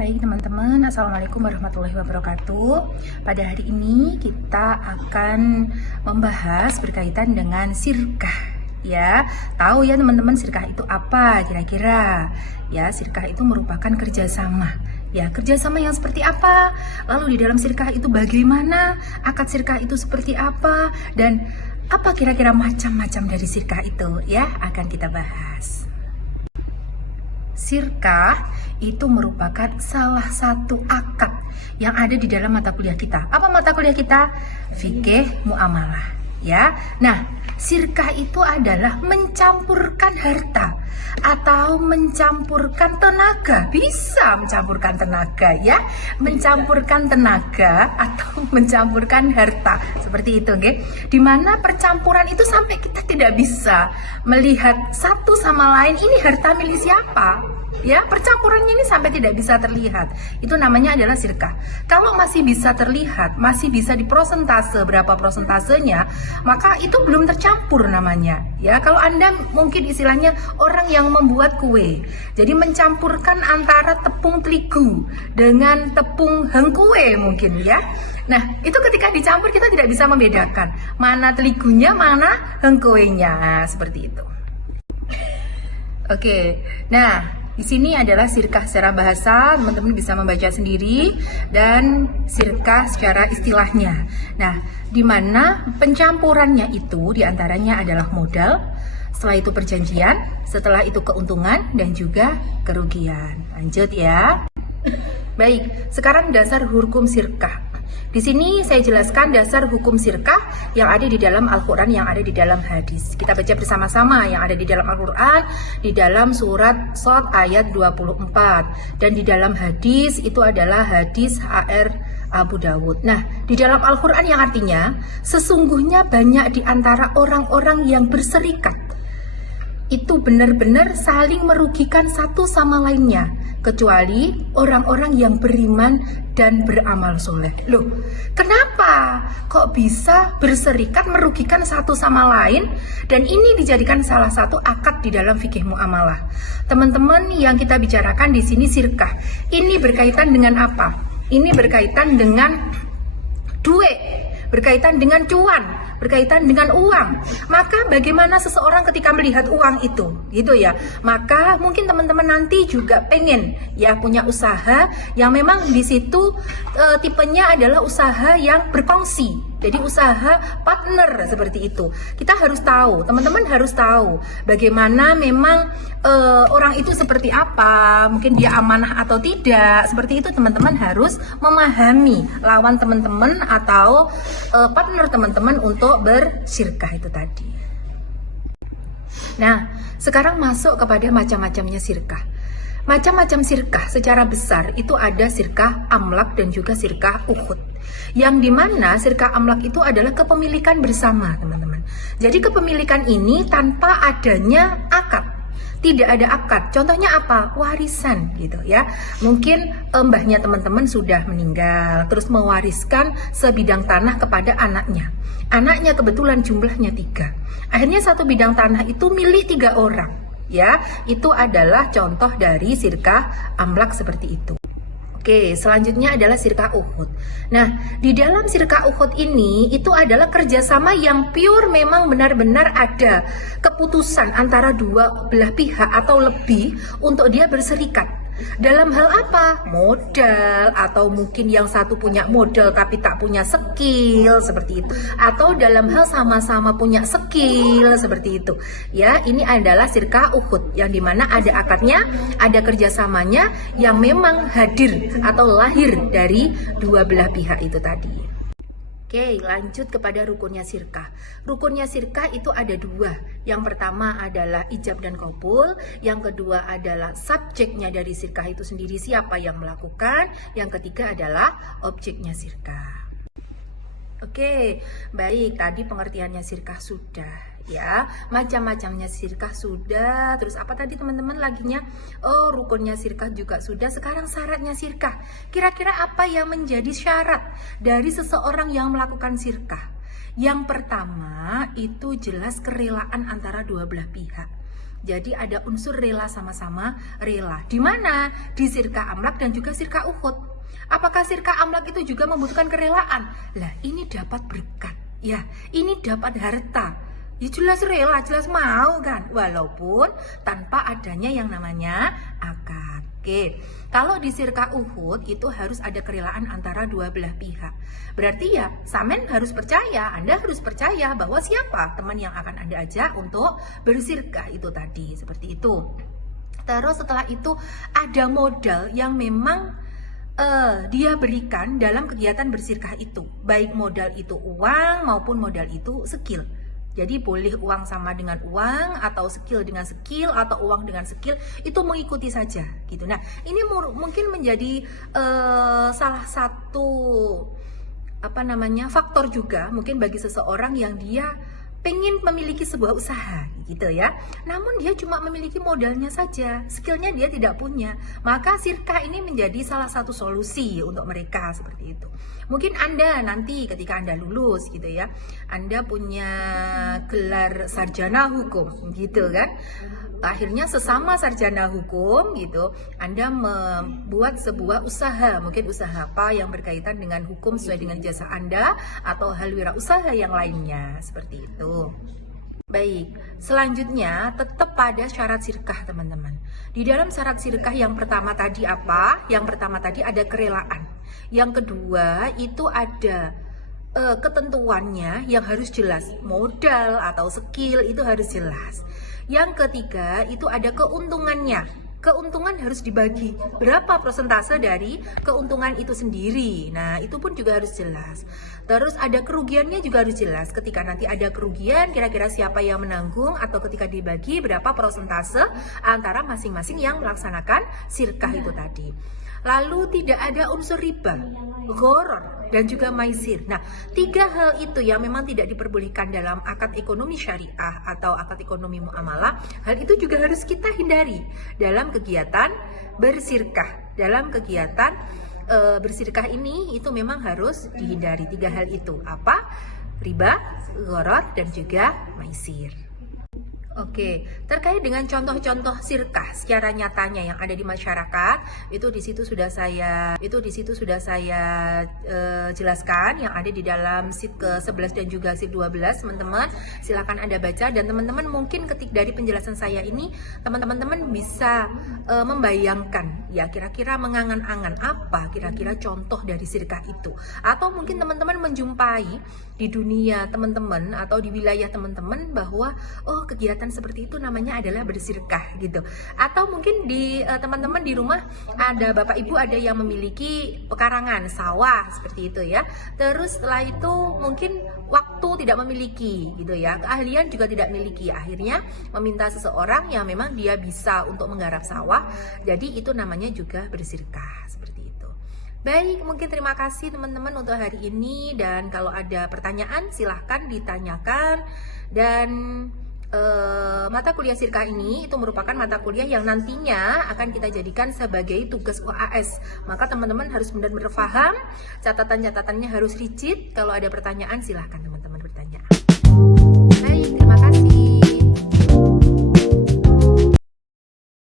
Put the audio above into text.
Baik teman-teman, Assalamualaikum warahmatullahi wabarakatuh. Pada hari ini kita akan membahas berkaitan dengan sirkah. Ya, tahu ya teman-teman sirkah itu apa kira-kira? Ya, sirkah itu merupakan kerjasama. Ya, kerjasama yang seperti apa? Lalu di dalam sirkah itu bagaimana? Akad sirkah itu seperti apa? Dan apa kira-kira macam-macam dari sirkah itu? Ya, akan kita bahas. Sirkah itu merupakan salah satu akad yang ada di dalam mata kuliah kita. Apa mata kuliah kita? Fikih muamalah. Ya, nah sirkah itu adalah mencampurkan harta atau mencampurkan tenaga. Bisa mencampurkan tenaga ya, mencampurkan tenaga atau mencampurkan harta seperti itu, okay? Dimana percampuran itu sampai kita tidak bisa melihat satu sama lain ini harta milik siapa. Ya, percampurannya ini sampai tidak bisa terlihat. Itu namanya adalah sirkah. Kalau masih bisa terlihat, masih bisa diprosentase berapa prosentasenya, maka itu belum tercampur namanya. Ya, kalau Anda mungkin istilahnya orang yang membuat kue. Jadi mencampurkan antara tepung terigu dengan tepung hengkue mungkin ya. Nah, itu ketika dicampur kita tidak bisa membedakan mana terigunya, mana hengkuenya. Seperti itu. Oke. Nah, di sini adalah sirkah secara bahasa, teman-teman bisa membaca sendiri, dan sirkah secara istilahnya. Nah, di mana pencampurannya itu diantaranya adalah modal, setelah itu perjanjian, setelah itu keuntungan, dan juga kerugian. Lanjut ya. Baik, sekarang dasar hukum sirkah. Di sini saya jelaskan dasar hukum sirkah yang ada di dalam Al-Quran, yang ada di dalam hadis. Kita baca bersama-sama yang ada di dalam Al-Quran, di dalam surat Shad ayat 24. Dan di dalam hadis itu adalah hadis HR Abu Dawud. Nah, di dalam Al-Quran yang artinya, sesungguhnya banyak di antara orang-orang yang berserikat itu benar-benar saling merugikan satu sama lainnya, kecuali orang-orang yang beriman dan beramal soleh. Loh, kenapa kok bisa berserikat merugikan satu sama lain? Dan ini dijadikan salah satu akad di dalam fikih muamalah. Teman-teman, yang kita bicarakan di sini sirkah. Ini berkaitan dengan apa? Ini berkaitan dengan duit, berkaitan dengan cuan, berkaitan dengan uang. Maka bagaimana seseorang ketika melihat uang itu, gitu ya. Maka mungkin teman-teman nanti juga pengen ya punya usaha yang memang di situ tipenya adalah usaha yang berkongsi. Jadi usaha partner seperti itu. Kita harus tahu, teman-teman harus tahu bagaimana memang orang itu seperti apa, mungkin dia amanah atau tidak. Seperti itu teman-teman harus memahami lawan teman-teman atau partner teman-teman untuk bersirkah itu tadi. Nah, sekarang masuk kepada macam-macamnya sirkah. Macam-macam sirkah secara besar itu ada sirkah amlak dan juga sirkah ukhud. Yang dimana sirkah amlak itu adalah kepemilikan bersama, teman-teman. Jadi kepemilikan ini tanpa adanya akad. Tidak ada akad. Contohnya apa? Warisan gitu ya. Mungkin mbahnya teman-teman sudah meninggal, terus mewariskan sebidang tanah kepada anaknya. Anaknya kebetulan jumlahnya 3. Akhirnya satu bidang tanah itu milik 3 orang. Ya, itu adalah contoh dari sirkah amlak seperti itu. Oke, selanjutnya adalah sirkah ukhud. Nah, di dalam sirkah ukhud ini itu adalah kerjasama yang pure, memang benar-benar ada keputusan antara dua belah pihak atau lebih untuk dia berserikat. Dalam hal apa? Modal, atau mungkin yang satu punya modal tapi tak punya skill seperti itu, atau dalam hal sama-sama punya skill seperti itu. Ya, ini adalah sirkah ukhud yang dimana ada akadnya, ada kerjasamanya yang memang hadir atau lahir dari dua belah pihak itu tadi. Oke, lanjut kepada rukunnya sirkah. Rukunnya sirkah itu ada 2. Yang pertama adalah ijab dan qabul. Yang kedua adalah subjeknya dari sirkah itu sendiri, siapa yang melakukan. Yang ketiga adalah objeknya sirkah. Oke, baik, tadi pengertiannya sirkah sudah ya, macam-macamnya sirkah sudah. Terus apa tadi teman-teman laginya? Oh, rukunnya sirkah juga sudah. Sekarang syaratnya sirkah. Kira-kira apa yang menjadi syarat dari seseorang yang melakukan sirkah? Yang pertama itu jelas kerelaan antara dua belah pihak. Jadi ada unsur rela, sama-sama rela. Di mana? Di sirkah amlak dan juga sirkah Uhud. Apakah sirkah amlak itu juga membutuhkan kerelaan? Lah, ini dapat berkat. Ya, ini dapat harta. Ya jelas rela, jelas mau kan. Walaupun tanpa adanya yang namanya akad. Oke, kalau di sirkah Uhud itu harus ada kerelaan antara dua belah pihak. Berarti ya, Samen harus percaya, Anda harus percaya bahwa siapa teman yang akan Anda ajak untuk bersirkah itu tadi, seperti itu. Terus setelah itu ada modal yang memang dia berikan dalam kegiatan bersirkah itu. Baik modal itu uang maupun modal itu skill. Jadi boleh uang sama dengan uang, atau skill dengan skill, atau uang dengan skill, itu mengikuti saja gitu. Nah, ini mungkin menjadi salah satu faktor juga mungkin bagi seseorang yang dia pengen memiliki sebuah usaha gitu ya, namun dia cuma memiliki modalnya saja, skillnya dia tidak punya. Maka sirkah ini menjadi salah satu solusi untuk mereka seperti itu. Mungkin Anda nanti ketika Anda lulus gitu ya, Anda punya gelar sarjana hukum gitu kan, akhirnya sesama sarjana hukum gitu, Anda membuat sebuah usaha, mungkin usaha apa yang berkaitan dengan hukum sesuai dengan jasa Anda, atau hal wirausaha yang lainnya, seperti itu. Baik, selanjutnya tetap pada syarat sirkah teman-teman. Di dalam syarat sirkah yang pertama tadi apa? Yang pertama tadi ada kerelaan. Yang kedua itu ada ketentuannya yang harus jelas, modal atau skill itu harus jelas. Yang ketiga itu ada keuntungannya. Keuntungan harus dibagi, berapa persentase dari keuntungan itu sendiri. Nah, itu pun juga harus jelas. Terus ada kerugiannya juga harus jelas. Ketika nanti ada kerugian, kira-kira siapa yang menanggung, atau ketika dibagi berapa persentase antara masing-masing yang melaksanakan sirkah itu tadi. Lalu tidak ada unsur riba, gharar, dan juga maisir. Nah, tiga hal itu yang memang tidak diperbolehkan dalam akad ekonomi syariah atau akad ekonomi muamalah. Hal itu juga harus kita hindari dalam kegiatan bersirkah. Dalam kegiatan bersirkah ini itu memang harus dihindari tiga hal itu. Apa? Riba, gharar, dan juga maisir. Oke, terkait dengan contoh-contoh sirkah secara nyatanya yang ada di masyarakat, itu di situ sudah saya jelaskan yang ada di dalam sheet ke-11 dan juga sheet 12, teman-teman. Silakan Anda baca, dan teman-teman mungkin dari penjelasan saya ini, teman-teman bisa membayangkan ya, kira-kira mengangan-angan apa kira-kira contoh dari sirkah itu. Atau mungkin teman-teman menjumpai di dunia teman-teman atau di wilayah teman-teman bahwa oh, kegiatan seperti itu namanya adalah bersirkah gitu. Atau mungkin di teman-teman di rumah ada bapak ibu ada yang memiliki pekarangan sawah seperti itu ya. Terus setelah itu mungkin waktu tidak memiliki gitu ya, keahlian juga tidak memiliki, akhirnya meminta seseorang yang memang dia bisa untuk menggarap sawah. Jadi itu namanya juga bersirkah seperti itu. Baik, mungkin terima kasih teman-teman untuk hari ini, dan kalau ada pertanyaan silahkan ditanyakan. Dan mata kuliah sirkah ini itu merupakan mata kuliah yang nantinya akan kita jadikan sebagai tugas UAS. Maka teman-teman harus benar-benar paham, catatan-catatannya harus rigid. Kalau ada pertanyaan silahkan teman-teman bertanya. Baik, terima kasih.